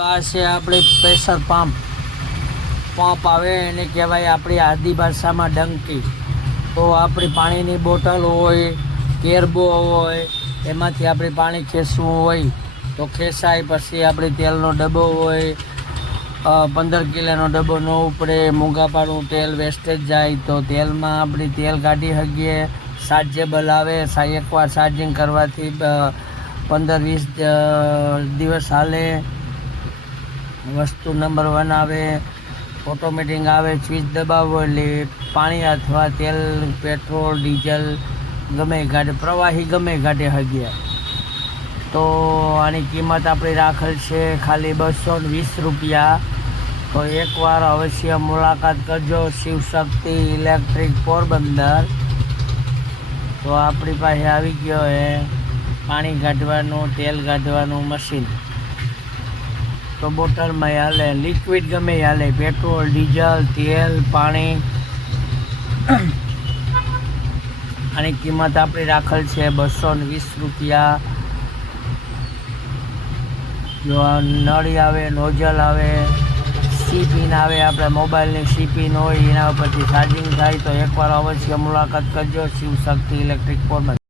આ છે આપણી પ્રેશર પંપ આવે એને કહેવાય આપણી આદિ ભાષામાં ડંકી. તો આપણી પાણીની બોટલ હોય, કેરબો હોય, એમાંથી આપણે પાણી ખેંચવું હોય તો ખેંચાય. પછી આપણી તેલનો ડબ્બો હોય, 15 કિલોનો ડબ્બો ન ઉપડે, મૂંગાપાડું તેલ વેસ્ટેજ જાય તો તેલમાં આપણી તેલ કાઢી શકીએ. ચાર્જેબલ આવે, એકવાર ચાર્જિંગ કરવાથી 15-20 દિવસ હાલે. વસ્તુ નંબર 1 આવે, ઓટોમેટિક આવે, સ્વિચ દબાવો એટલે પાણી અથવા તેલ, પેટ્રોલ, ડીઝલ ગમે ગાડે, પ્રવાહી ગમે ગાડે શકીએ. તો આની કિંમત આપણી રાખેલ છે ખાલી 220 રૂપિયા. તો એકવાર અવશ્ય મુલાકાત કરજો શિવશક્તિ ઇલેક્ટ્રિક પોરબંદર. તો આપણી પાસે આવી ગયો એ પાણી કાઢવાનું, તેલ કાઢવાનું મશીન. તો બોટલમાં હાલે, લિક્વિડ ગમે હાલે, પેટ્રોલ, ડીઝલ, તેલ, પાણી. આની કિંમત આપણી રાખેલ છે 220 રૂપિયા. જો નળી આવે, નોઝલ આવે, સી પિન આવે, આપણે મોબાઈલની સી પિન હોય એના ઉપરથી ચાર્જિંગ થાય. તો એકવાર અવશ્ય મુલાકાત કરજો શિવશક્તિ ઇલેક્ટ્રિક પોરબંદર.